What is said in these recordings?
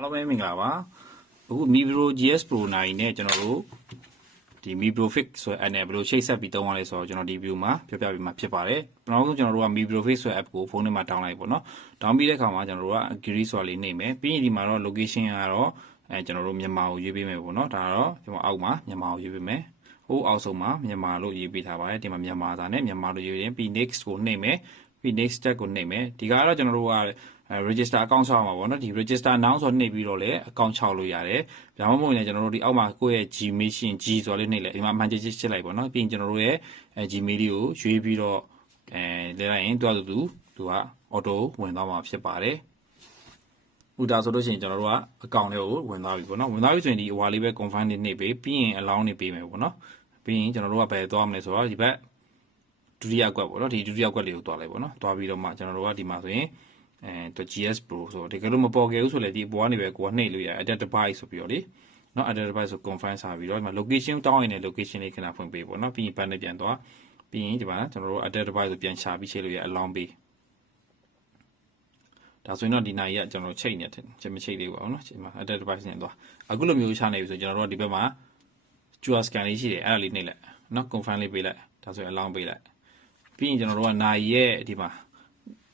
အားလုံးပဲမင်္ဂလာပါအခု Mibro GS Pro 9နဲ့ကျွန်တော်တို့ဒီ Mibro Fix ဆိုတဲ့ app နဲ့ဘယ်လိုချိတ်ဆက်ပြီးသုံးရလဲဆိုတော့ကျွန်တော်ဒီ video မှာပြောပြပေးမှာဖြစ်ပါတယ်ပထမဆုံးကျွန်တော်တို့က Mibro Fix ဆိုတဲ့ app ကိုဖုန်းထဲမှာ download လိုက်ပေါ့နော် download ပြီးတဲ့အခါမှာကျွန်တော်တို့က Agree ဆိုတာလေးနှိပ်မယ်ပြီးရင်ဒီမှာတော့ location ကတော့ကျွန်တော်တို့မြန်မာကိုရွေးပေးမယ်ပေါ့နော်ဒါတော့ကျွန်တော်အောက်မှာမြန်မာကိုရွေးပေးမယ်ဟိုအောက်ဆုံးမှာမြန်မာလို့ရေးပေးထားပါတယ်ဒီမှာမြန်မာစာနဲ့မြန်မာလို့ရေးရင်ပြီး next ကိုနှိပ်မယ်ပြီး next step ကိုနှိပ်မယ်ဒီကတော့ကျွန်တော်တို့ကregister account ဆောက်မှာပေါ့နော်ဒီ register now ဆိုနှိပ်ပြီးတော့လည်း account ဆောက်လို့ရတယ်ဒါမှမဟုတ်ရင်ကျွန်တော်တို့ဒီအောက်မှာကိုယ့်ရဲ့ Gmail ရှင် G ဆိုလေးနှိပ်လိုက်ဒီမှာမှန်ချစ်ချစ်လိုက်ပေါ့နော်ပြီးရင်ကျွန်တော်တို့ရဲ့ Gmail လေးကိုရွေးပြီးတော့လဲလိုက်ရင်သူက auto ဝင်သွားမှာဖြစ်ပါတယ်ဥဒါဆိုလို့ရှိရင်ကျွန်တော်တို့က account လေးကိုဝင်သွားပြီပေါ့နော်ဝင်သွားပြီဆိုရင်ဒီအဝါလေးပဲ confirm နေနှိပ်ပေးပြီးရင် allow နေပေးမယ်ပေါ့နော်ပြီးရင်ကျွန်တော်တို့ကဘယ်သွားမလဲဆိုတော့ဒီဘက်ဒုတိယကွက်ပေါ့နော်ဒီဒုတိယကွက်လေးကိုတွားလိုက်ပေါ့နော်တွားပြီးတော့မှကျွန်တော်တို့ကဒီမှာဆိုရင်GS Pro ဆိုတော့ဒီကလို့မပေါ်ခဲ့ဘူးဆိုလည်းဒီပေါ်ကနေပဲကိုကနှိပ်လို့ရတယ် add device ဆိုပြီးတော့လေနော် add device ဆို confirm စာပြီးတော့ဒီမှာ location တောင်းရင်လည်း location လေးခဏဖွင့်ပေးပေါ့နော်ပြီးရင် button နဲ့ပြန်သွားပြီးရင်ဒီမှာကျွန်တော်တို့ add device ဆိုပြန်ရှာပြီးချိန်လို့ရ allow ပေးဒါဆိုရင်တော့ဒီနိုင်ရကျွန်တော်ချိန်နေတယ်မချိန်လေးပါဘူးနော်ဒီမှာ add device နဲ့သွားအခုလိုမျိုးရှာနေပြီဆိုကျွန်တော်တို့ကဒီဘက်မှာ QR scan လေးရှိတယ်အဲ့ဒါလေးနှိပ်လိုက်နော် confirm လေးပေးလိုက်ဒါဆိုရင် allow ပေးလိုက်ပြီးရင်ကျွန်တော်တို့ကနိုင်ရဲ့ဒီမှာ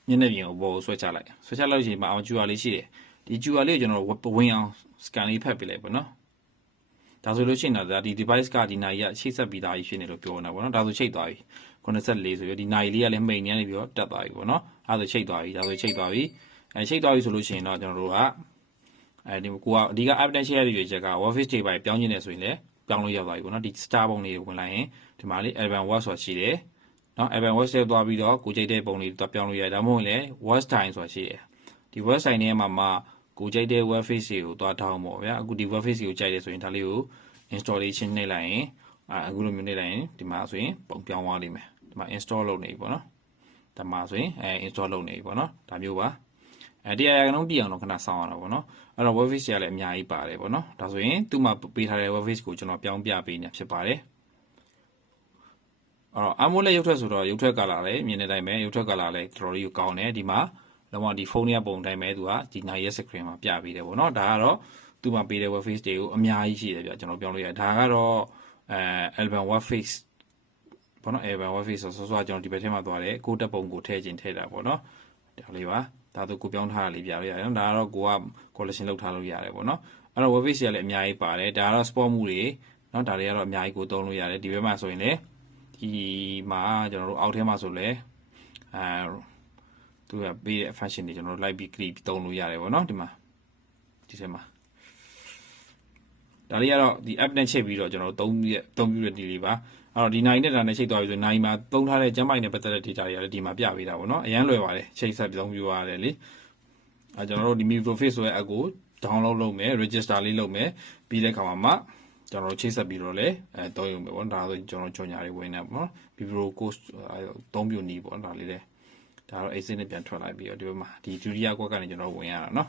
ညနေပြင်ကိုပေါ်ဆွဲချလိုက်လို့ရှိရင်မအောင် QR လေးရှိတယ်ဒီ QR လေးကိုကျွန်တော်တို့ဝင်အောင် scan လေးဖတ်ပေးလိုက်ပေါ့နော်ဒါဆိုလို့ရှိရင်တော့ဒီ device ကဒီနိုင်ရချိတ်ဆက်ပြီးသားကြီးဖြစ်နေလို့ပြောနေတာပေါ့နော်ဒါဆိုချိတ်သွားပြီ84ဆိုပြီးဒီနိုင်လေးကလည်းမိန်နေပြီးတော့တက်သွားပြီပေါ့နော်အဲ့ဒါဆိုချိတ်သွားပြီဒါဆိုချိတ်သွားပြီချိတ်သွားပြီဆိုလို့ရှိရင်တော့ကျွန်တော်တို့ကဒီကိုကအဓိက update ရတဲ့ရွေးချက်က Office တွေပဲပြောင်းကျင်နေဆိုရင်လည်းပြောင်းလို့ရသွားပြီပေါ့နော်ဒီ star ပုံလေးကိုဝင်လိုက်ရင်ဒီမှာလေး Alban Watch ဆိုတာရှိတယ်နော် Alban Watch တွေသွားပြီးတော့ကိုကြိုက်တဲ့ပုံလေးတွေပြောင်းလို့ရတယ်ဒါမှမဟုတ်လည်း Watch Time ဆိုတာရှိတယ်ဒီ Watch Time ထဲမှာကိုကြိုက်တဲ့ web face တွေကိုသွားထောင်းပေါ့ဗျာအခုဒီ web face ကိုကြိုက်တယ်ဆိုရင်ဒါလေးကို installation နှိပ်လိုက်ရင်အခုလိုမျိုးနှိပ်လိုက်ရင်ဒီမှာဆိုရင်ပုံပြောင်းသွားလိမ့်မယ်ဒီမှာ install လုပ်နေပြီပေါ့နော်ဒါမှဆိုရင်install လုပ်နေပြီပေါ့နော်ဒါမျိုးပါတရားရအောင်ပြအောင်တော့ခဏစောင့်ရတာပေါ့နော်အဲ့တော့ web face တွေကလည်းအများကြီးပါတယ်ပေါ့နော်ဒါဆိုရင်သူ့မှာပေးထားတဲ့ web face ကိုကျွန်တော်ပြောင်းပြပေးနေဖြစ်ပါတယ်အဲ့တော့ AMOLED ရုပ်ထွက်ဆိုတော့ရုပ်ထွက်ကလာလည်းမြင်တဲ့အတိုင်းပဲရုပ်ထွက်ကလာလည်းတော်တော်လေးကောင်းတယ်ဒီမှာလုံးဝဒီဖုန်းရဲ့ပုံတိုင်းပဲသူကဒီနိုင်ရဲ့ screen မှာပြပေးတယ်ပေါ့နော်ဒါကတော့သူ့မှာပေးတဲ့ web face တွေကိုအများကြီးရှိတယ်ပြကျွန်တော်ပြောင်းလို့ရတယ်ဒါကတော့Alban web face ပေါ့နော် Alban web face ဆိုတော့ကျွန်တော်ဒီဘက်ထဲမှာသွားတယ်ကိုတက်ပုံကိုထည့်ခြင်းထည့်တာပေါ့နော်ဒါလေးပါဒါဆိုကိုပြောင်းထားတာလေးပြလို့ရတယ်နော်ဒါကတော့ကိုက collection လုပ်ထားလို့ရတယ်ပေါ့နော်အဲ့တော့ web face တွေကလည်းအများကြီးပါတယ်ဒါကတော့ sport မှုတွေနော်ဒါတွေကတော့အများကြီးကိုသုံးလို့ရတယ်ဒီဘက်မှာဆိုရင်လည်းဒီမှာကျွန်တော်တို့အောက်ထဲမှာဆိုလဲသူကပေးတဲ့ function တွေကျွန်တော်တို့လိုက်ပြီး click သုံးလို့ရတယ်ပေါ့နော်ဒီမှာဒီထဲမှာဒါလေးကတော့ဒီ app နဲ့ချိန်ပြီးတော့ကျွန်တော်တို့သုံးပြတဲ့ဒီလေးပါအဲ့တော့ဒီနိုင်နဲ့ဒါနဲ့ချိန်သွားပြီဆိုနိုင်မှာသုံးထားတဲ့ကျမ်းပိုင်နဲ့ပတ်သက်တဲ့ data တွေကလည်းဒီမှာပြပေးတာပေါ့နော်အရင်လွယ်ပါတယ်ချိန်ဆက်ပြီးသုံးပြရတယ်လေကျွန်တော်တို့ဒီ Mibro Fix ဆိုတဲ့ app ကို download လုပ်မယ် register လေးလုပ်မယ်ပြီးတဲ့အခါမှာကျွန်တော်ချိတ်ဆက်ပြီးတော့လည်းသုံးရုံပဲပေါ့ဒါဆိုကျွန်တော်ကြော်ညာတွေဝင်နေပေါ့နော် Mibro course သုံးပြနီးပေါ့ဒါလေးလေဒါတော့ exit နဲ့ပြန်ထွက်လိုက်ပြီးတော့ဒီဘက်မှာဒီဒုတိယကွက်ကနေကျွန်တော်ဝင်ရတာနော်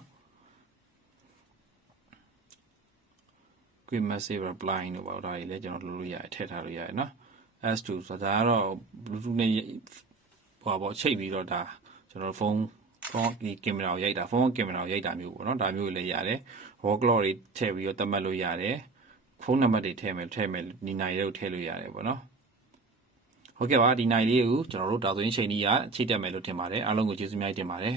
quick message reply တို့ပေါ့ဒါတွေလည်းကျွန်တော်လုပ်လို့ရတယ်ထည့်ထားလို့ရတယ်နော် S2 ဆိုတာဒါကတော့ Bluetooth နဲ့ဟိုပေါ့ချိတ်ပြီးတော့ဒါကျွန်တော်ဖုန်းဒီကင်မရာကိုရိုက်တာဖုန်းကင်မရာကိုရိုက်တာမျိုးပေါ့နော်ဒါမျိုးလည်းရတယ် raw clock တွေထည့်ပြီးတော့သတ်မှတ်လို့ရတယ်ဖုန်းနံပါတ်တွေထည့်မယ်ဒီနိုင်လေးကိုထည့်လို့ရတယ်ပေါ့နော်ဟုတ်ကဲ့ပါဒီနိုင်လေးကိုကျွန်တော်တို့ဒါဆိုရင်ချိန်ကြီးကချိတ်တက်မယ်လို့ထင်ပါတယ်အားလုံးကိုကျေးဇူးများတင်ပါတယ်